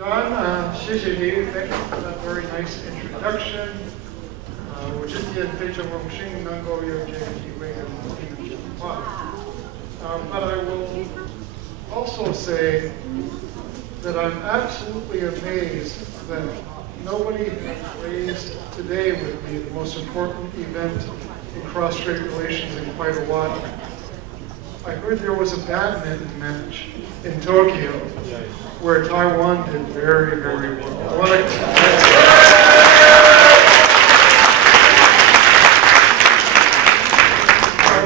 John, 谢谢你 thank you for that very nice introduction. 我今天非常荣幸能够有这个机会跟你们讲话。But I will also say that I'm absolutely amazed that nobody has raised today with me the most important event in cross-strait relations in quite a while. I heard there was a badminton match in Tokyo where Taiwan did very, very well. I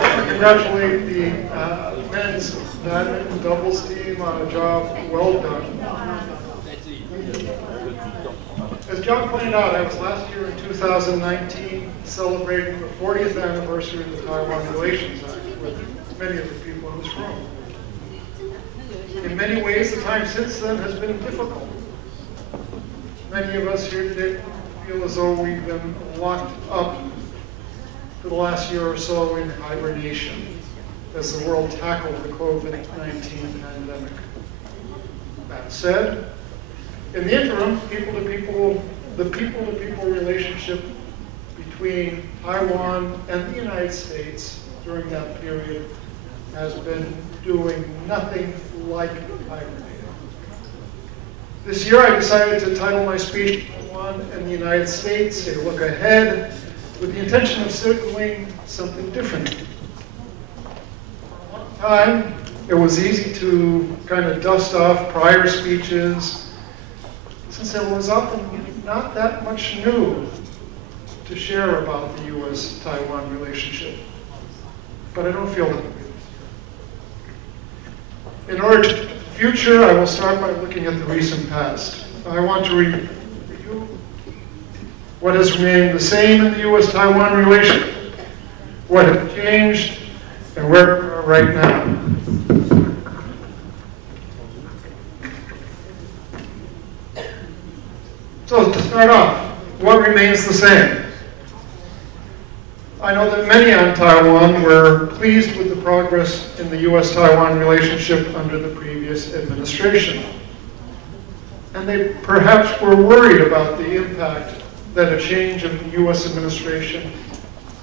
want to congratulate the men's badminton doubles team on a job well done. As John pointed out, I was last year in 2019 celebrating the 40th anniversary of the Taiwan Relations Act with many of the people in this room. In many ways, the time since then has been difficult. Many of us here today feel as though we've been locked up for the last year or so in hibernation as the world tackled the COVID-19 pandemic. That said, in the interim, the people-to-people relationship between Taiwan and the United States during that period has been doing nothing like hibernating. This year I decided to title my speech Taiwan and the United States, a look ahead, with the intention of signaling something different. For a long time, it was easy to kind of dust off prior speeches, since there was often not that much new to share about the U.S.-Taiwan relationship. But I don't feel that way. In order to the future, I will start by looking at the recent past. I want to review what has remained the same in the U.S.-Taiwan relationship, what has changed, and where we are right now. So to start off, what remains the same? I know that many on Taiwan were pleased with the progress in the U.S.-Taiwan relationship under the previous administration. And they perhaps were worried about the impact that a change of the U.S. administration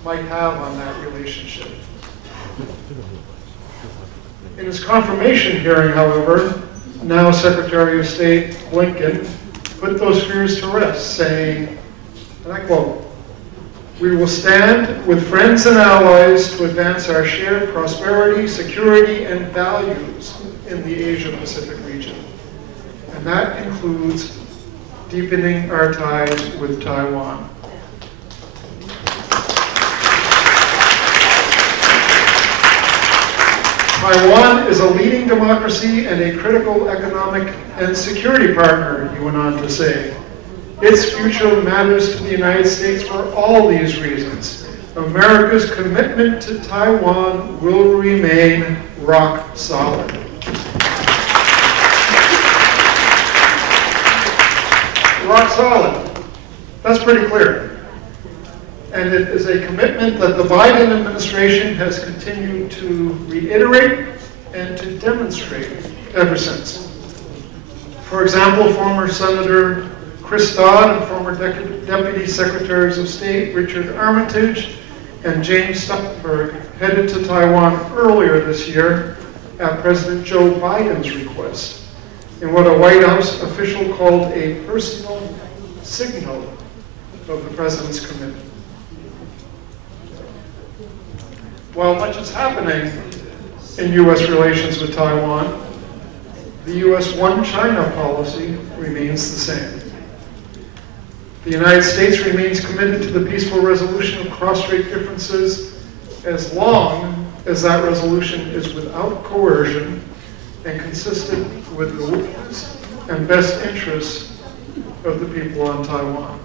might have on that relationship. In his confirmation hearing, however, now Secretary of State Blinken put those fears to rest, saying, and I quote, "We will stand with friends and allies to advance our shared prosperity, security, and values in the Asia-Pacific region. And that includes deepening our ties with Taiwan." Taiwan is a leading democracy and a critical economic and security partner, he went on to say. Its future matters to the United States for all these reasons. America's commitment to Taiwan will remain rock solid. Rock solid. That's pretty clear. And it is a commitment that the Biden administration has continued to reiterate and to demonstrate ever since. For example, former Senator Chris Dodd and former Deputy Secretaries of State Richard Armitage and James Stoltenberg headed to Taiwan earlier this year at President Joe Biden's request in what a White House official called a personal signal of the President's commitment. While much is happening in U.S. relations with Taiwan, the U.S. One China policy remains the same. The United States remains committed to the peaceful resolution of cross-strait differences as long as that resolution is without coercion and consistent with the wishes and best interests of the people on Taiwan.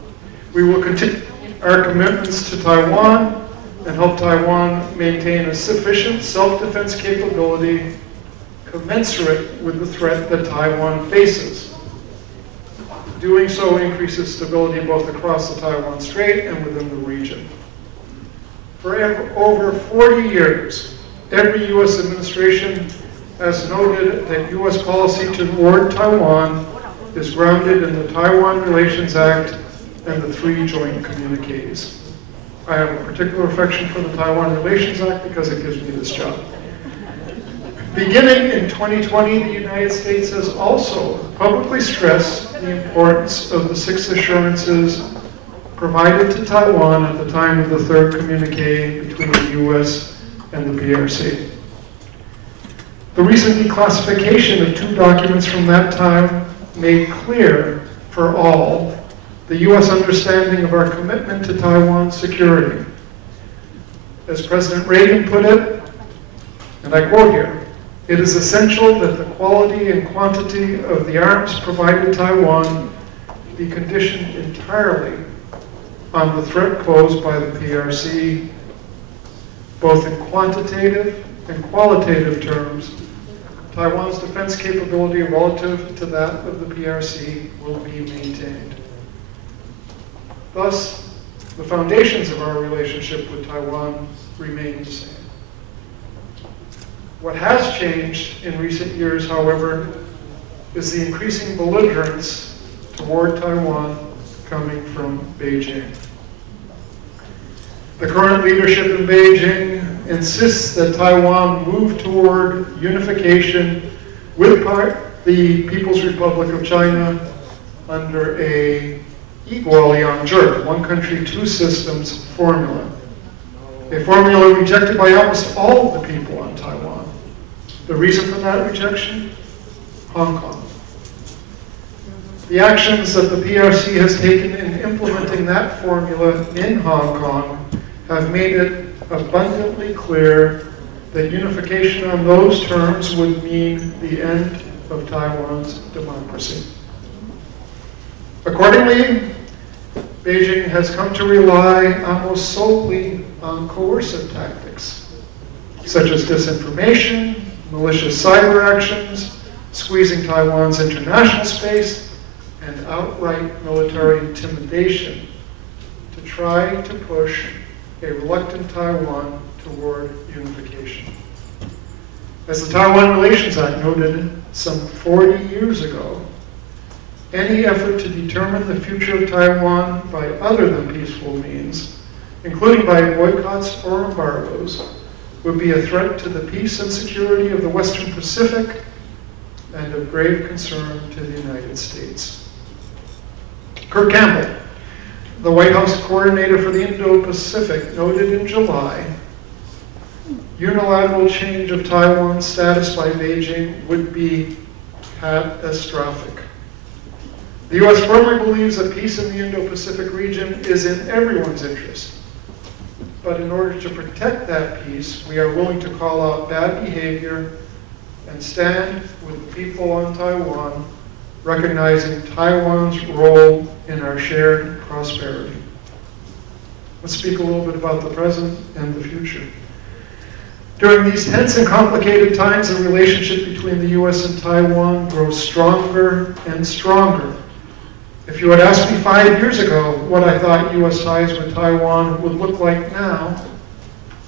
We will continue our commitments to Taiwan and help Taiwan maintain a sufficient self-defense capability commensurate with the threat that Taiwan faces. Doing so increases stability both across the Taiwan Strait and within the region. For over 40 years, every U.S. administration has noted that U.S. policy toward Taiwan is grounded in the Taiwan Relations Act and the 3 joint communiques. I have a particular affection for the Taiwan Relations Act because it gives me this job. Beginning in 2020, the United States has also publicly stressed the importance of the 6 assurances provided to Taiwan at the time of the 3rd communique between the U.S. and the PRC. The recent declassification of 2 documents from that time made clear for all the U.S. understanding of our commitment to Taiwan's security. As President Reagan put it, and I quote here, "It is essential that the quality and quantity of the arms provided Taiwan be conditioned entirely on the threat posed by the PRC, both in quantitative and qualitative terms. Taiwan's defense capability relative to that of the PRC will be maintained." Thus, the foundations of our relationship with Taiwan remain the same. What has changed in recent years, however, is the increasing belligerence toward Taiwan coming from Beijing. The current leadership in Beijing insists that Taiwan move toward unification with the People's Republic of China under a Igualiang, one country, 2 systems formula. A formula rejected by almost all of the people on Taiwan. The reason for that rejection? Hong Kong. The actions that the PRC has taken in implementing that formula in Hong Kong have made it abundantly clear that unification on those terms would mean the end of Taiwan's democracy. Accordingly, Beijing has come to rely almost solely on coercive tactics, such as disinformation, malicious cyber actions, squeezing Taiwan's international space, and outright military intimidation to try to push a reluctant Taiwan toward unification. As the Taiwan Relations Act noted some 40 years ago, any effort to determine the future of Taiwan by other than peaceful means, including by boycotts or embargoes, would be a threat to the peace and security of the Western Pacific and of grave concern to the United States. Kurt Campbell, the White House coordinator for the Indo-Pacific, noted in July, unilateral change of Taiwan's status by Beijing would be catastrophic. The U.S. firmly believes that peace in the Indo-Pacific region is in everyone's interest. But in order to protect that peace, we are willing to call out bad behavior and stand with the people on Taiwan, recognizing Taiwan's role in our shared prosperity. Let's speak a little bit about the present and the future. During these tense and complicated times, the relationship between the U.S. and Taiwan grows stronger and stronger. If you had asked me 5 years ago what I thought U.S. ties with Taiwan would look like now,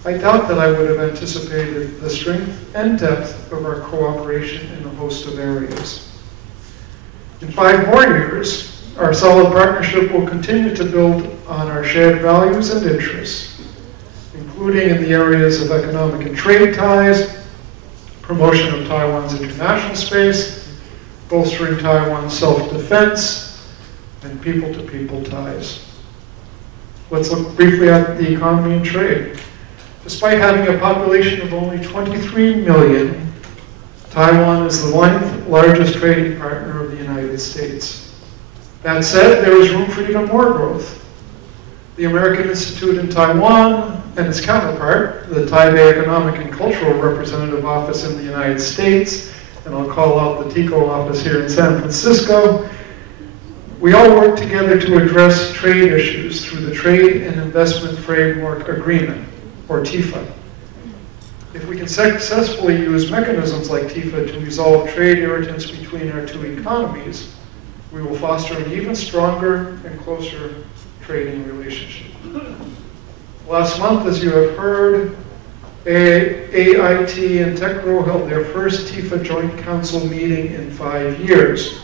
I doubt that I would have anticipated the strength and depth of our cooperation in a host of areas. In 5 more years, our solid partnership will continue to build on our shared values and interests, including in the areas of economic and trade ties, promotion of Taiwan's international space, bolstering Taiwan's self-defense, and people-to-people ties. Let's look briefly at the economy and trade. Despite having a population of only 23 million, Taiwan is the 9th largest trading partner of the United States. That said, there is room for even more growth. The American Institute in Taiwan and its counterpart, the Taipei Economic and Cultural Representative Office in the United States, and I'll call out the TICO office here in San Francisco, we all work together to address trade issues through the Trade and Investment Framework Agreement, or TIFA. If we can successfully use mechanisms like TIFA to resolve trade irritants between our 2 economies, we will foster an even stronger and closer trading relationship. Last month, as you have heard, AIT and TECRO held their first TIFA Joint Council meeting in 5 years.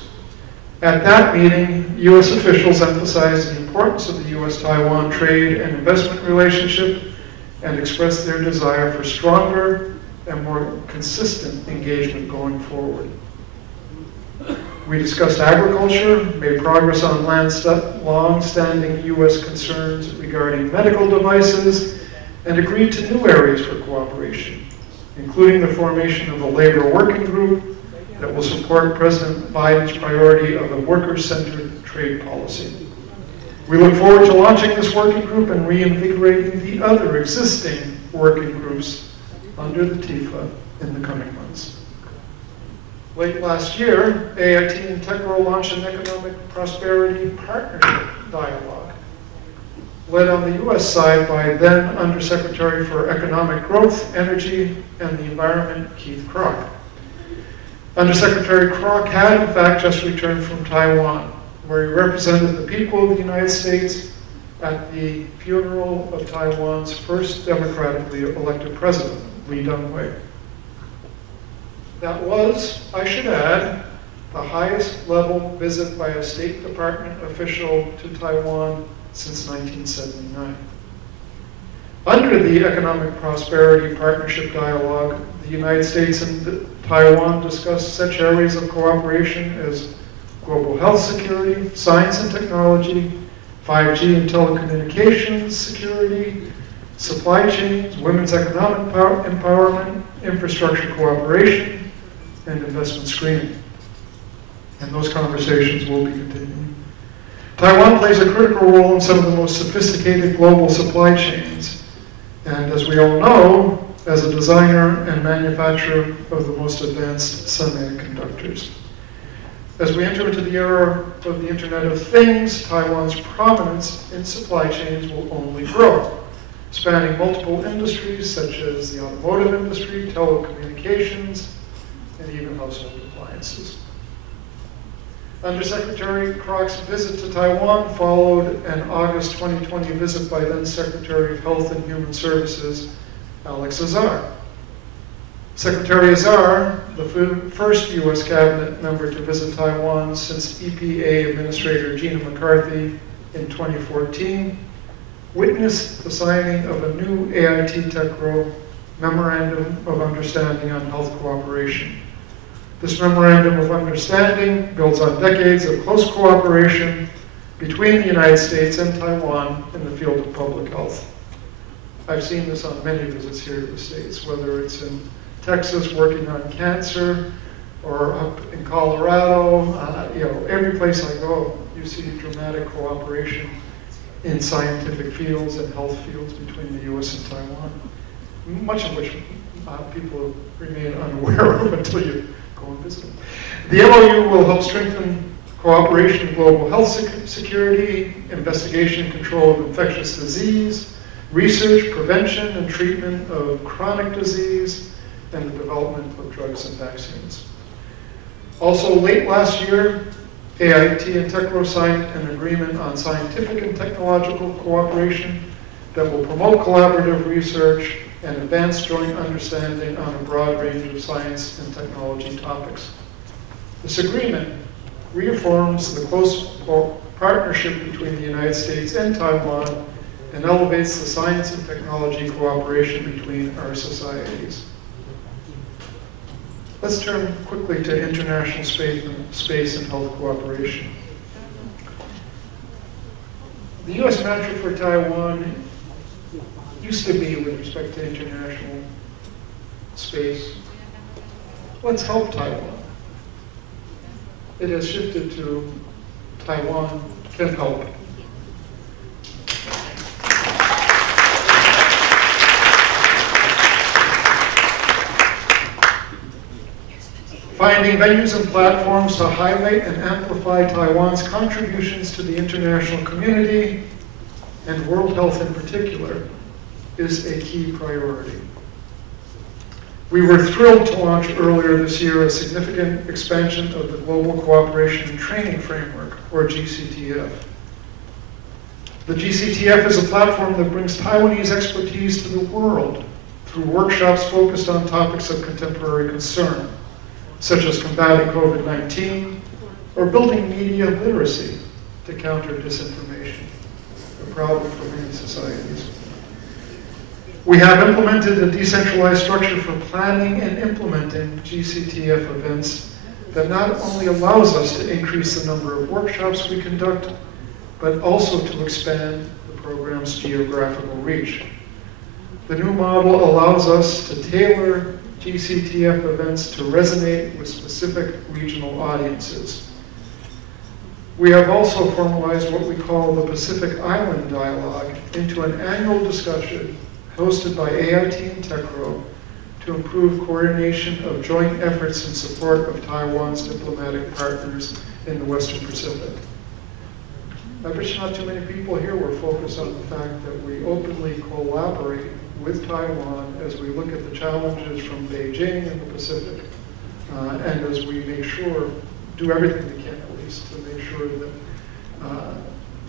At that meeting, U.S. officials emphasized the importance of the U.S.-Taiwan trade and investment relationship and expressed their desire for stronger and more consistent engagement going forward. We discussed agriculture, made progress on long-standing U.S. concerns regarding medical devices, and agreed to new areas for cooperation, including the formation of a labor working group that will support President Biden's priority of a worker-centered trade policy. We look forward to launching this working group and reinvigorating the other existing working groups under the TIFA in the coming months. Late last year, AIT and TECRO launched an economic prosperity partnership dialogue, led on the U.S. side by then Undersecretary for Economic Growth, Energy, and the Environment, Keith Krok. Undersecretary Krok had, in fact, just returned from Taiwan, where he represented the people of the United States at the funeral of Taiwan's first democratically elected president, Lee Teng-hui. That was, I should add, the highest level visit by a State Department official to Taiwan since 1979. Under the Economic Prosperity Partnership Dialogue, the United States and Taiwan discussed such areas of cooperation as global health security, science and technology, 5G and telecommunications security, supply chains, women's economic empowerment, infrastructure cooperation, and investment screening. And those conversations will be continuing. Taiwan plays a critical role in some of the most sophisticated global supply chains. And as we all know, as a designer and manufacturer of the most advanced semiconductors. As we enter into the era of the Internet of Things, Taiwan's prominence in supply chains will only grow, spanning multiple industries such as the automotive industry, telecommunications, and even household appliances. Undersecretary Krok's visit to Taiwan followed an August 2020 visit by then Secretary of Health and Human Services, Alex Azar. Secretary Azar, the first U.S. cabinet member to visit Taiwan since EPA Administrator Gina McCarthy in 2014, witnessed the signing of a new AIT-TECRO Memorandum of Understanding on Health Cooperation. This Memorandum of Understanding builds on decades of close cooperation between the United States and Taiwan in the field of public health. I've seen this on many visits here to the States, whether it's in Texas working on cancer, or up in Colorado, every place I go, you see dramatic cooperation in scientific fields and health fields between the U.S. and Taiwan, much of which people remain unaware of until you go and visit them. The MOU will help strengthen cooperation in global health security, investigation and control of infectious disease, research, prevention, and treatment of chronic disease, and the development of drugs and vaccines. Also, late last year, AIT and TECRO signed an agreement on scientific and technological cooperation that will promote collaborative research and advance joint understanding on a broad range of science and technology topics. This agreement reaffirms the close partnership between the United States and Taiwan and elevates the science and technology cooperation between our societies. Let's turn quickly to international space and health cooperation. The U.S. mantra for Taiwan used to be, with respect to international space, let's help Taiwan. It has shifted to Taiwan can help. Finding venues and platforms to highlight and amplify Taiwan's contributions to the international community, and world health in particular, is a key priority. We were thrilled to launch earlier this year a significant expansion of the Global Cooperation and Training Framework, or GCTF. The GCTF is a platform that brings Taiwanese expertise to the world through workshops focused on topics of contemporary concern, such as combating COVID-19, or building media literacy to counter disinformation, a problem for many societies. We have implemented a decentralized structure for planning and implementing GCTF events that not only allows us to increase the number of workshops we conduct, but also to expand the program's geographical reach. The new model allows us to tailor GCTF events to resonate with specific regional audiences. We have also formalized what we call the Pacific Island Dialogue into an annual discussion hosted by AIT and TECRO to improve coordination of joint efforts in support of Taiwan's diplomatic partners in the Western Pacific. I bet not too many people here were focused on the fact that we openly collaborate with Taiwan as we look at the challenges from Beijing and the Pacific, and as we make sure, do everything we can at least to make sure that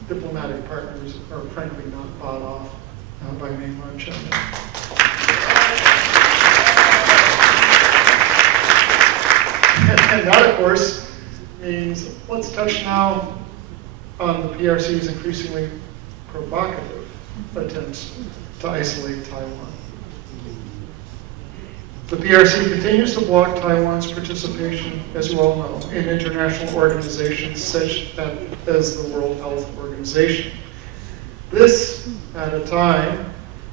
diplomatic partners are frankly not bought off by mainland China. And that, of course, means let's touch now on the PRC's increasingly provocative attempts to isolate Taiwan. The PRC continues to block Taiwan's participation, as you all know, in international organizations such as the World Health Organization. This at a time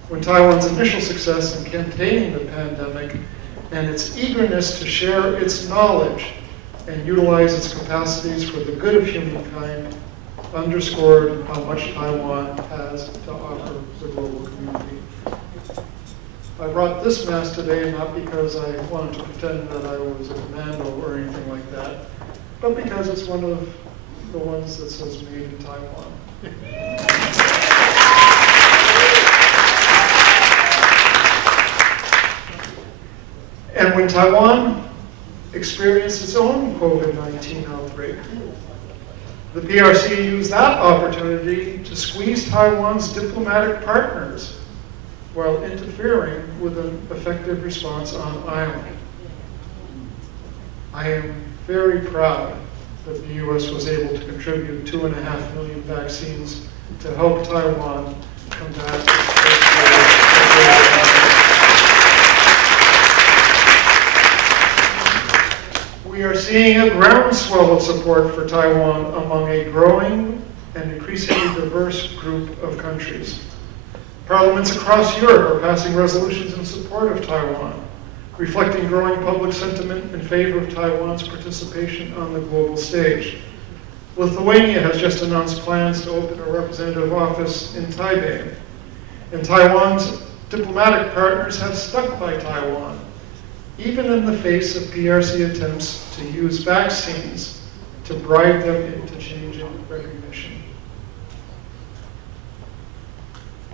when Taiwan's initial success in containing the pandemic and its eagerness to share its knowledge and utilize its capacities for the good of humankind underscored how much Taiwan has to offer the global community. I brought this mask today not because I wanted to pretend that I was a commando or anything like that, but because it's one of the ones that says made in Taiwan. And when Taiwan experienced its own COVID-19 outbreak, the PRC used that opportunity to squeeze Taiwan's diplomatic partners while interfering with an effective response on island. I am very proud that the U.S. was able to contribute 2.5 million vaccines to help Taiwan combat its first wave. We are seeing a groundswell of support for Taiwan among a growing and increasingly diverse group of countries. Parliaments across Europe are passing resolutions in support of Taiwan, reflecting growing public sentiment in favor of Taiwan's participation on the global stage. Lithuania has just announced plans to open a representative office in Taipei, and Taiwan's diplomatic partners have stuck by Taiwan, even in the face of PRC attempts to use vaccines to bribe them into changing recognition.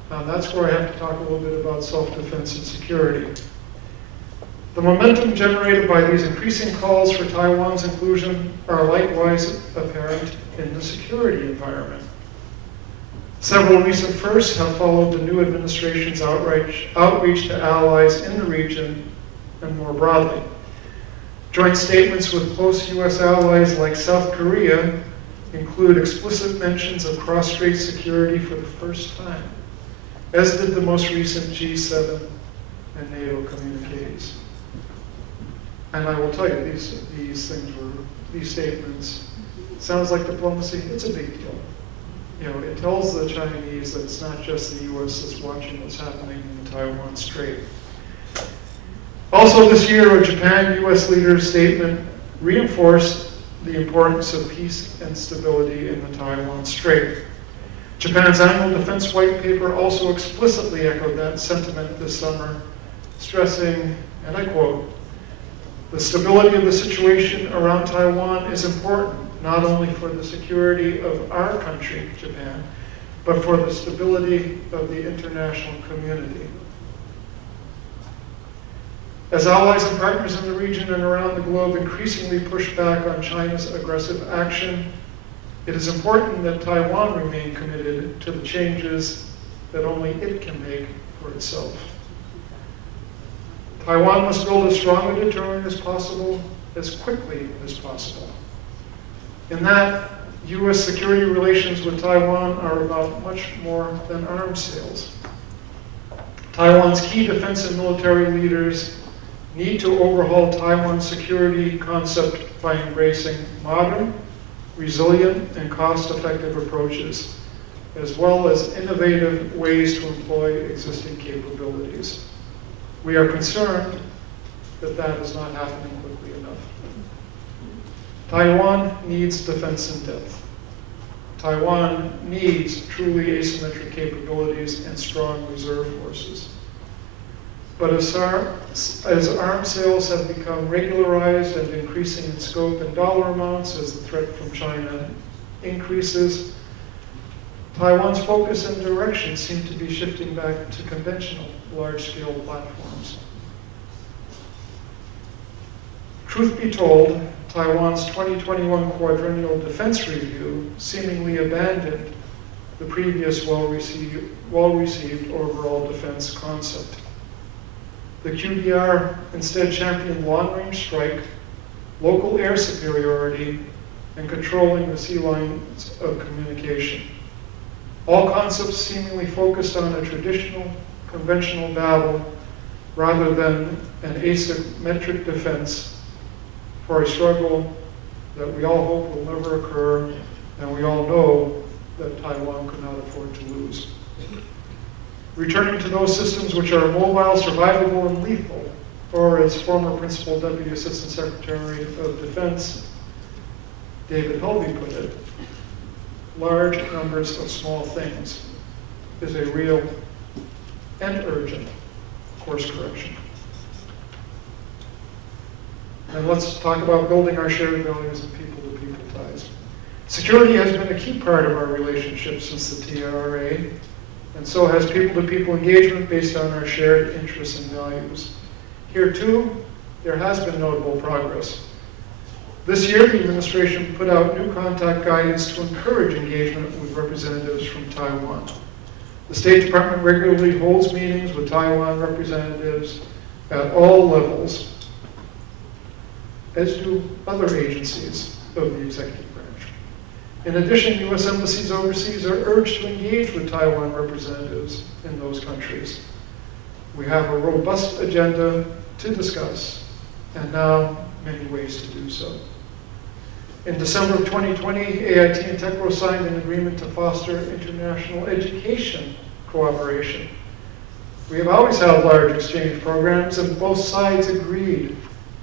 Now that's where I have to talk a little bit about self-defense and security. The momentum generated by these increasing calls for Taiwan's inclusion are likewise apparent in the security environment. Several recent firsts have followed the new administration's outreach to allies in the region and more broadly. Joint statements with close U.S. allies like South Korea include explicit mentions of cross-strait security for the first time, as did the most recent G7 and NATO communiques. And I will tell you, these statements, sounds like diplomacy, it's a big deal. You know, it tells the Chinese that it's not just the U.S. that's watching what's happening in the Taiwan Strait. Also this year, a Japan-U.S. leader's statement reinforced the importance of peace and stability in the Taiwan Strait. Japan's annual defense white paper also explicitly echoed that sentiment this summer, stressing, and I quote, "The stability of the situation around Taiwan is important, not only for the security of our country, Japan, but for the stability of the international community." As allies and partners in the region and around the globe increasingly push back on China's aggressive action, it is important that Taiwan remain committed to the changes that only it can make for itself. Taiwan must build as strong a deterrent as possible, as quickly as possible. In that, U.S. security relations with Taiwan are about much more than arms sales. Taiwan's key defense and military leaders need to overhaul Taiwan's security concept by embracing modern, resilient, and cost-effective approaches, as well as innovative ways to employ existing capabilities. We are concerned that that is not happening quickly enough. Taiwan needs defense in depth. Taiwan needs truly asymmetric capabilities and strong reserve forces. But as arms sales have become regularized and increasing in scope and dollar amounts as the threat from China increases, Taiwan's focus and direction seem to be shifting back to conventional large-scale platforms. Truth be told, Taiwan's 2021 quadrennial defense review seemingly abandoned the previous well-received overall defense concept. The QDR instead championed long-range strike, local air superiority, and controlling the sea lines of communication. All concepts seemingly focused on a traditional, conventional battle rather than an asymmetric defense for a struggle that we all hope will never occur, and we all know that Taiwan could not afford to lose. Returning to those systems which are mobile, survivable, and lethal, or as former Principal Deputy Assistant Secretary of Defense David Helvey put it, large numbers of small things is a real and urgent course correction. And let's talk about building our shared values and people-to-people ties. Security has been a key part of our relationship since the TRA, and so has people-to-people engagement based on our shared interests and values. Here too, there has been notable progress. This year, the administration put out new contact guidance to encourage engagement with representatives from Taiwan. The State Department regularly holds meetings with Taiwan representatives at all levels, as do other agencies of the executive branch. In addition, U.S. embassies overseas are urged to engage with Taiwan representatives in those countries. We have a robust agenda to discuss, and now many ways to do so. In December of 2020, AIT and TECRO signed an agreement to foster international education cooperation. We have always had large exchange programs, and both sides agreed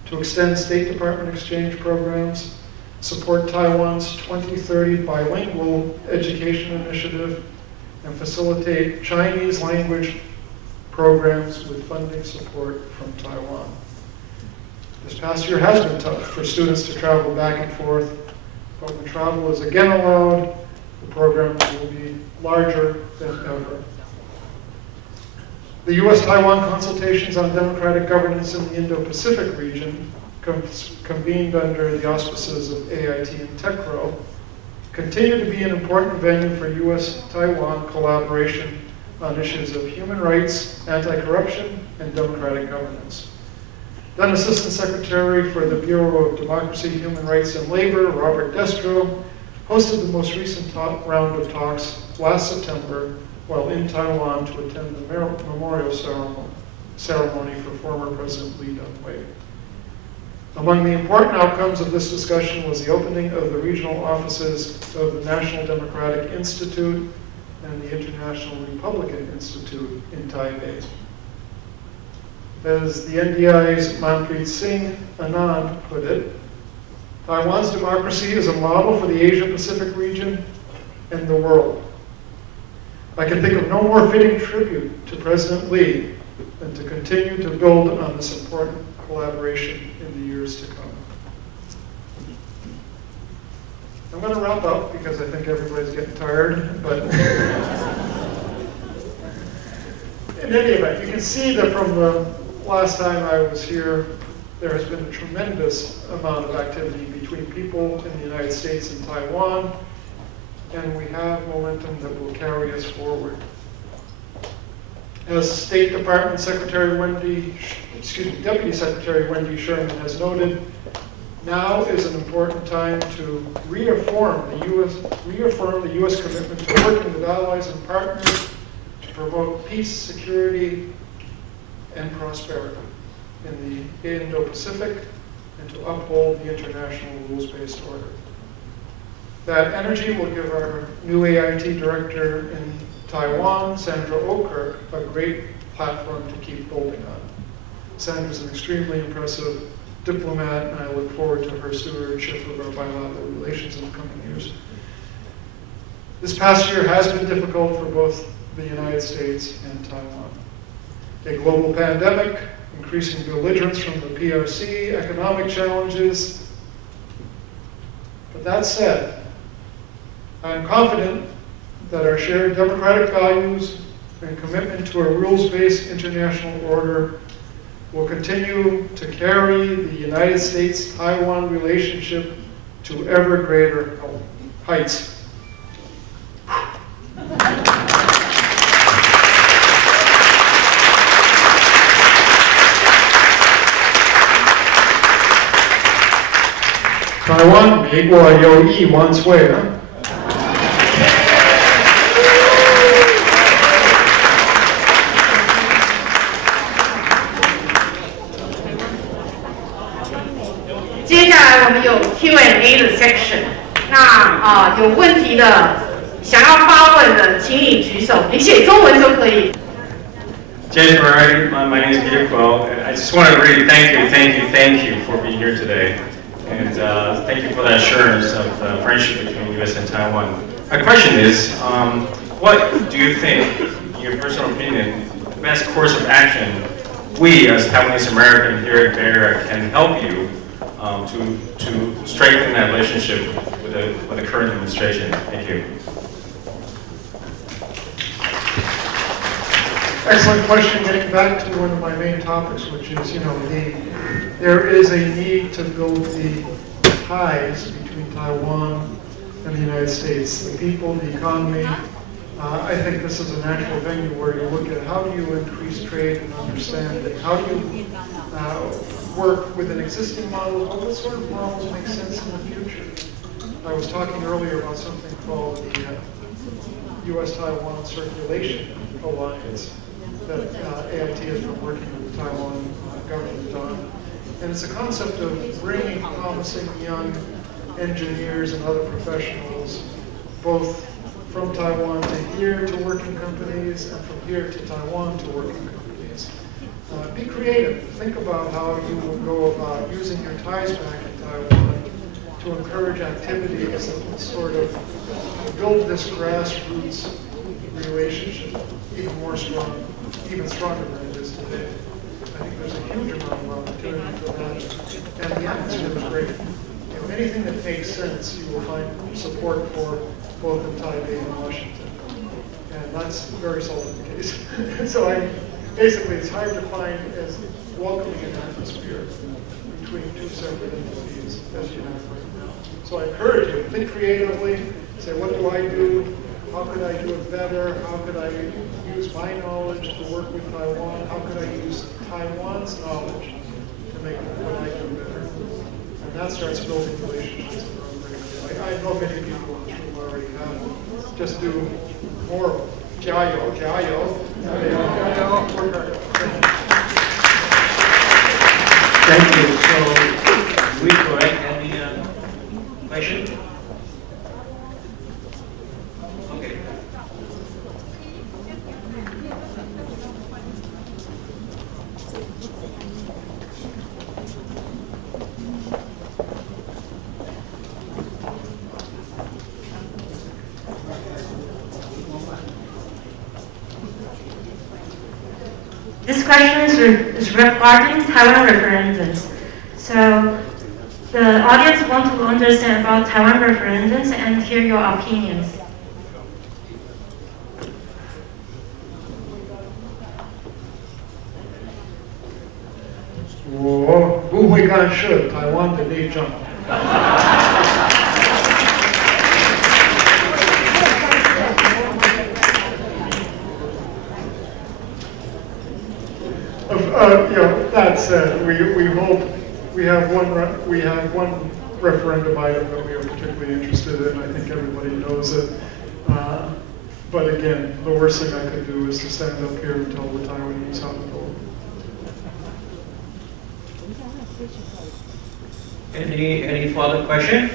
to extend State Department exchange programs, support Taiwan's 2030 bilingual education initiative, and facilitate Chinese language programs with funding support from Taiwan. This past year has been tough for students to travel back and forth, but when travel is again allowed, the programs will be larger than ever. The U.S.-Taiwan consultations on democratic governance in the Indo-Pacific region, convened under the auspices of AIT and TECRO, continue to be an important venue for U.S.-Taiwan collaboration on issues of human rights, anti-corruption, and democratic governance. Then Assistant Secretary for the Bureau of Democracy, Human Rights, and Labor, Robert Destro, hosted the most recent round of talks last September while in Taiwan to attend the memorial ceremony for former President Lee Teng-hui. Among the important outcomes of this discussion was the opening of the regional offices of the National Democratic Institute and the International Republican Institute in Taipei. As the NDI's Manpreet Singh Anand put it, Taiwan's democracy is a model for the Asia-Pacific region and the world. I can think of no more fitting tribute to President Lee than to continue to build on this important collaboration in the years to come. I'm going to wrap up because I think everybody's getting tired, but in any event, you can see that from the last time I was here, there has been a tremendous amount of activity between people in the United States and Taiwan, and we have momentum that will carry us forward. As State Department Deputy Secretary Wendy Sherman has noted, Now is an important time to reaffirm the U.S. commitment to working with allies and partners to promote peace, security, and prosperity in the Indo-Pacific and to uphold the international rules-based order. That energy will give our new AIT director in Taiwan, Sandra Oakirk, a great platform to keep building on. Sandra's an extremely impressive diplomat, and I look forward to her stewardship of our bilateral relations in the coming years. This past year has been difficult for both the United States and Taiwan. A global pandemic, increasing belligerence from the PRC, economic challenges. But that said, I am confident that our shared democratic values and commitment to a rules-based international order will continue to carry the United States-Taiwan relationship to ever greater heights. Taiwan, 美国友谊万岁啊！接下来我们有 Q&A 的 section， 那有问题的，想要发问的，请你举手，你写中文就可以。James Moriarty, my name is Peter Kuo, and I just want to really thank you for being here today, and thank you for that assurance of friendship between U.S. and Taiwan. My question is, what do you think, in your personal opinion, the best course of action we as Taiwanese American here at Bay Area can help you to strengthen that relationship with the current administration? Thank you. Excellent question. Getting back to one of my main topics, which is, there is a need to build the ties between Taiwan and the United States, the people, the economy. I think this is a natural venue where you look at how do you increase trade and understanding, how do you work with an existing model, what sort of models make sense in the future. I was talking earlier about something called the U.S.-Taiwan Circulation Alliance that AIT has been working with the Taiwan government on. And it's a concept of bringing promising young engineers and other professionals, both from Taiwan to here to work in companies, and from here to Taiwan to work in companies. Be creative. Think about how you will go about using your ties back in Taiwan to encourage activities that will sort of build this grassroots relationship even stronger than it is today. I think there's a huge amount of opportunity for that, and the atmosphere is great. Anything that makes sense, you will find support for both in Taipei and Washington, and that's very seldom the case. So basically, it's hard to find as welcoming an atmosphere between two separate entities as you have right now. So I encourage you, think creatively, say, what do I do? How could I do it better? How could I use my knowledge to work with Taiwan? How could I use Taiwan's knowledge to make what I do better? And that starts building relationships around great. I know many people in this room already have. Just do more. 加油, 加油. Thank you. So, we correct any question? Okay. This question is regarding Taiwan referendums. So the audience want to understand about Taiwan referendums and hear your opinions.我不会干涉台湾的内政。That said, we hope we have one referendum item that we are particularly interested in. I think everybody knows it. But again, the worst thing I could do is to stand up here and tell the Taiwanese how to vote. Any further question?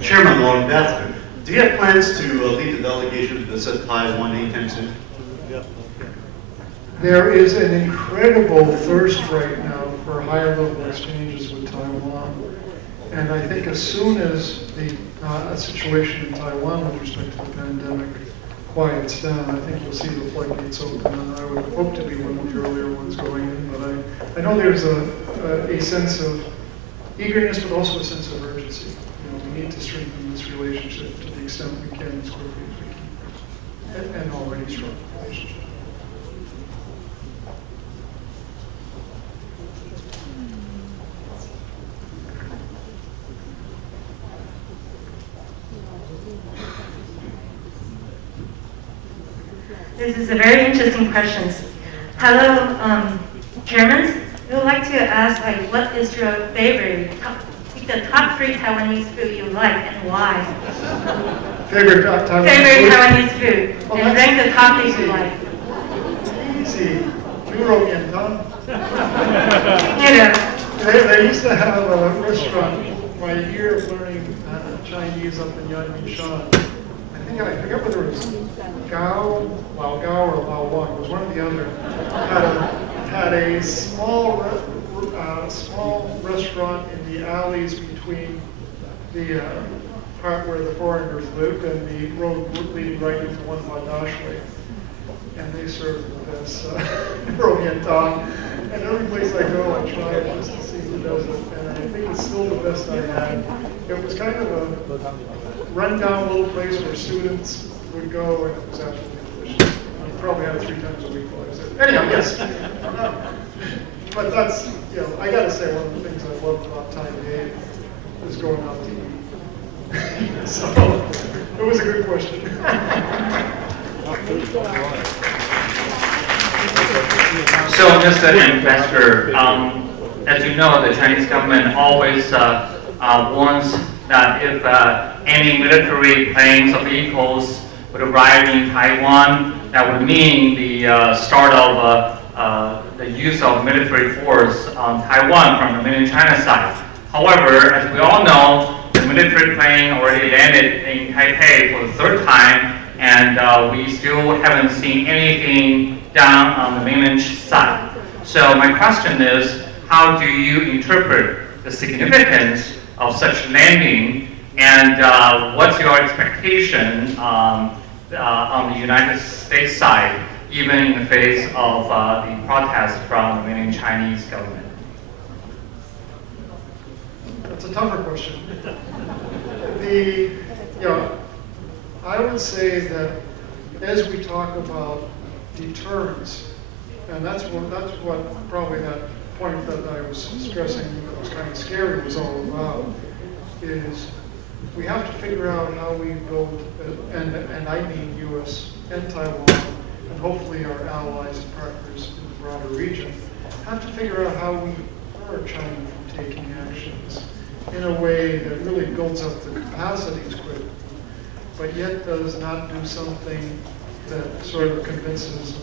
Chairman or Ambassador, do you have plans to lead the delegation to visit Taiwan anytime soon? There is an incredible thirst right now for higher-level exchanges with Taiwan. And I think as soon as the situation in Taiwan with respect to the pandemic quiets down, I think you'll see the floodgates open, and I would hope to be one of the earlier ones going in. But I know there's a sense of eagerness, but also a sense of urgency. We need to strengthen this relationship to the extent we can as quickly as we can, and already strong relationship. This is a very interesting question. Hello, Chairman. We would like to ask, what is your favorite, the top 3 Taiwanese food you like and why? Favorite Taiwanese favorite food? Taiwanese food. Oh, and rank the top 3 you like. Easy. Zhuo Yan Tang. You know. They used to have a restaurant. My year of learning Chinese up in Yanmingshan. I forget whether it was Lao Gao or Lao Wang. It was one or the other. Had a small restaurant in the alleys between the part where the foreigners lived and the road leading right into one Wadashway. And they served the best Romiantong. And every place I go, I try it just to see who does it. And I think it's still the best I had. It was kind of a run-down little place where students would go, and it was absolutely delicious. I probably had it 3 times a week while I was there. Anyhow, yes. But that's, I gotta say, one of the things I love about Taipei is going out to eat. So, it was a good question. So, Mr. Ambassador, as you know, the Chinese government always warns that if any military planes or vehicles would arrive in Taiwan, that would mean the start of the use of military force on Taiwan from the mainland China side. However, as we all know, the military plane already landed in Taipei for the 3rd time, and we still haven't seen anything down on the mainland side. So my question is, how do you interpret the significance of such landing, and what's your expectation on the United States side, even in the face of the protests from the mainland Chinese government? That's a tougher question. I would say that as we talk about deterrence, and that's what probably that point that I was stressing that was kind of scary was all about, is we have to figure out how we build, and I mean U.S. and Taiwan, and hopefully our allies and partners in the broader region, have to figure out how we deter China from taking actions in a way that really builds up the capacities quickly, but yet does not do something that sort of convinces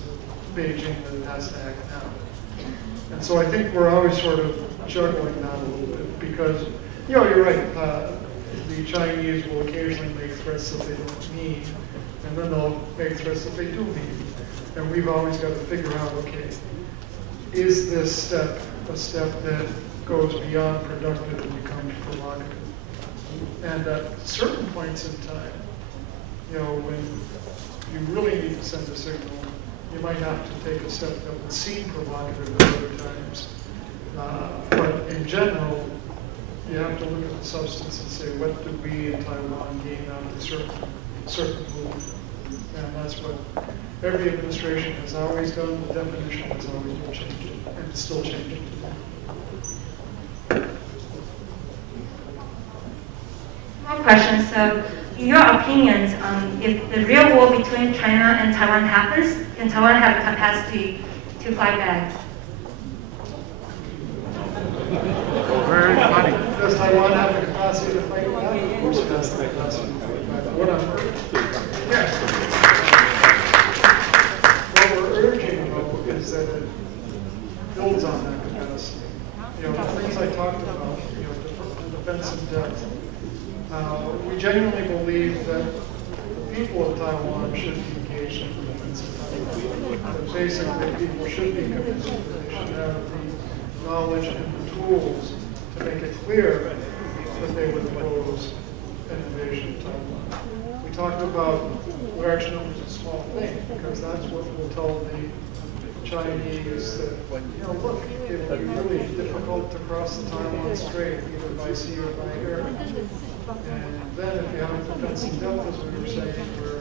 Beijing that it has to act now. And so I think we're always sort of juggling that a little bit because, you're right, the Chinese will occasionally make threats that they don't mean, and then they'll make threats that they do mean. And we've always got to figure out, okay, is this step a step that goes beyond productive and becomes provocative? And at certain points in time, when you really need to send a signal, you might have to take a step that would seem provocative at other times. But in general, you have to look at the substance and say, what do we in Taiwan gain out of a certain move? And that's what every administration has always done. The definition has always been changing, and it's still changing today. One question. So in your opinions, if the real war between China and Taiwan happens, can Taiwan have capacity to fight back? Very funny. Does Taiwan have the capacity to fight back? Of course it has the capacity to fight back. What I'm urging, yes. What we're urging, though, is that it builds on that capacity. You know, the things I talked about, you know, defense in depth. We genuinely believe that the people of Taiwan should be engaged in the defense of Taiwan. That basically people should be convinced that they should have the knowledge and the tools to make it clear that they would oppose an invasion of Taiwan. We talked about large numbers of small things because that's what will tell the Chinese that, you know, look, it will be really difficult to cross the Taiwan Strait either by sea or by air. And then if you have a defense in depth, as we were saying, where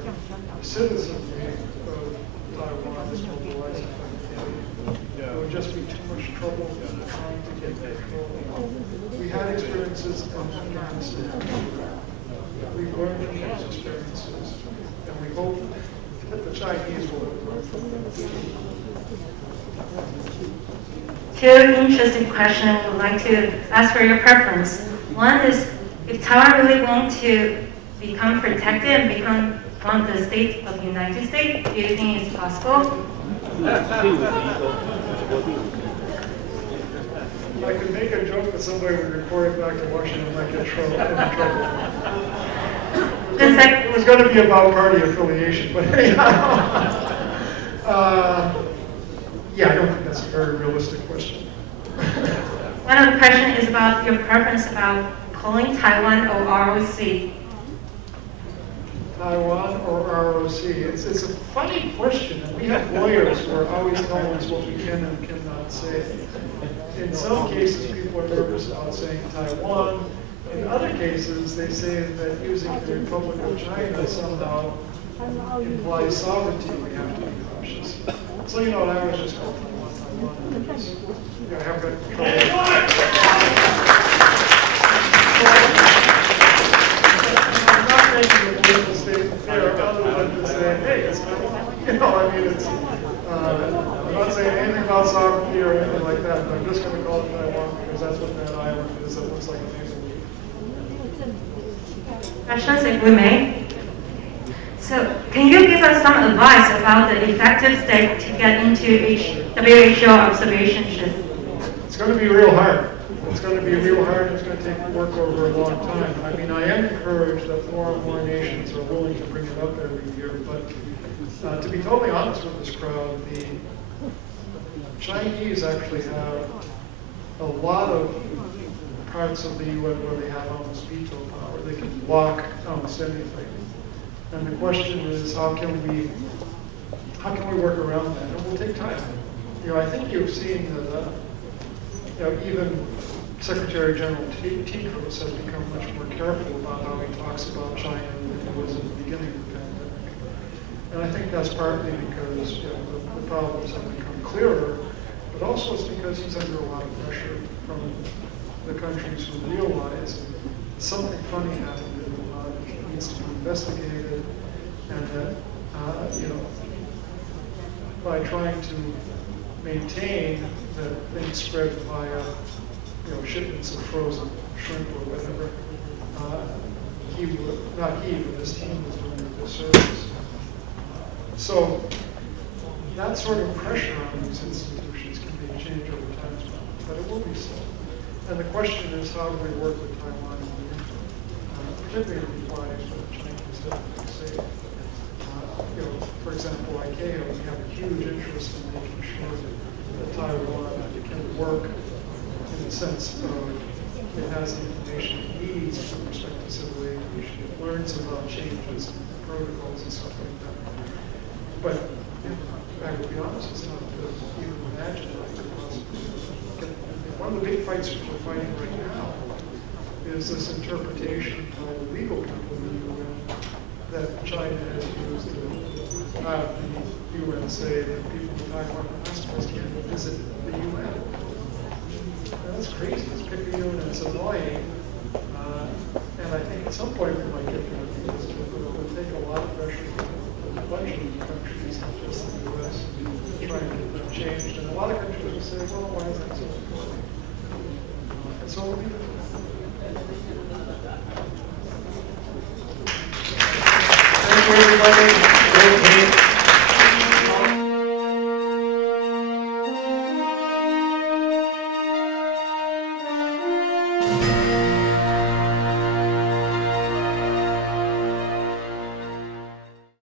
the citizenry of Taiwan is mobilized, there would just be too much trouble trying to get control. We had experiences in Afghanistan. We've learned from those experiences, and we hope that the Chinese will learn from them. Two interesting questions I would like to ask for your preference. One is, if Taiwan really wants to become protected and become one of the states of the United States, do you think it's possible? I could make a joke that somebody would report it back to Washington and might get in trouble. It was going to be about party affiliation, but anyhow. Yeah, I don't think that's a very realistic question. One of the questions is about your preference about calling Taiwan or ROC. Taiwan or ROC? It's a funny question. We have lawyers who are always telling us what we can and cannot say. In some cases, people are nervous about saying Taiwan. In other cases, they say that using the Republic of China somehow implies sovereignty. We have to be cautious. So, you know, I was just called Taiwan. I have got trouble. I'm not making a political statement there other than to say, hey, it's Taiwan. You know, I mean, it's, I'm not saying anything about sovereignty or anything like that, but I'm just going to call it Taiwan because that's what that island is. It looks like a name. Questions, if we may. So, can you give us some advice about the effective step to get into WHO observation ship? It's going to be real hard. It's going to be real hard. It's going to take work over a long time. I mean, I am encouraged that more and more nations are willing to bring it up every year. But to be totally honest with this crowd, the Chinese actually have a lot of parts of the UN where they have almost veto power. They can block almost anything. And the question is, how can we work around that? And it will take time. You know, I think you've seen that, you know, even Secretary General Tedros has become much more careful about how he talks about China than he was at the beginning of the pandemic. And I think that's partly because, you know, the problems have become clearer, but also it's because he's under a lot of pressure from the countries who realize something funny happened in Wuhan. It needs to be investigated, and that, you know, by trying to maintain that things spread via, you know, shipments of frozen shrimp or whatever, not he, but his team was doing a disservice. So that sort of pressure on these institutions can be changed over time, but it will be so. And the question is, how do we work with Taiwan in the interim? Particularly in compliance with the Chinese definitely say. You know, for example, ICAO, we have a huge interest in making sure that Taiwan can work in the sense of it has the information it needs with respect to civil aviation. It learns about changes and protocols and stuff like that. But I will be honest, it's not even imagine that it was. One of the big fights we're fighting right now is this interpretation by the legal people in the UN that China has used to have the UN say that people in Taiwan are not supposed to even visit the UN. Now, that's crazy. It's picayune and it's annoying. And And I think at some point we might get there because it will take a lot of pressure from a bunch of countries, not just the U.S., to try and get that changed. And a lot of countries will say, well, why is that so important? And so we'll be